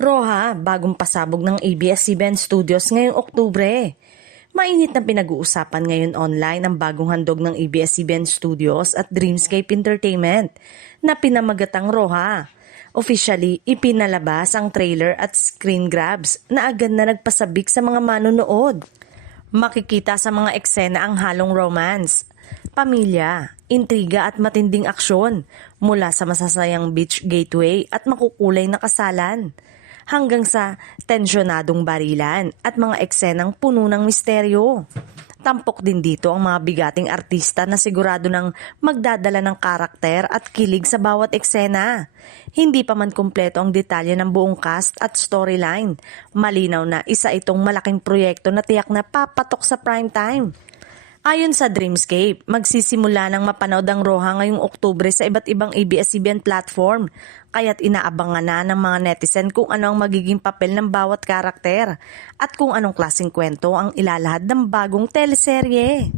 Roha, bagong pasabog ng ABS-CBN Studios ngayong Oktubre. Mainit na pinag-uusapan ngayon online ang bagong handog ng ABS-CBN Studios at Dreamscape Entertainment na pinamagatang Roha. Officially, ipinalabas ang trailer at screen grabs na agad na nagpasabik sa mga manonood. Makikita sa mga eksena ang halong romance, pamilya, intriga at matinding aksyon mula sa masasayang beach gateway at makukulay na kasalan hanggang sa tensyonadong barilan at mga eksenang puno ng misteryo. Tampok din dito ang mga bigating artista na sigurado ng magdadala ng karakter at kilig sa bawat eksena. Hindi pa man kumpleto ang detalye ng buong cast at storyline. Malinaw na isa itong malaking proyekto na tiyak na papatok sa primetime. Ayon sa Dreamscape, magsisimula ng mapanood ang Roha ngayong Oktubre sa iba't ibang ABS-CBN platform. Kaya't inaabangan na ng mga netizen kung ano ang magiging papel ng bawat karakter at kung anong klaseng kwento ang ilalahad ng bagong teleserye.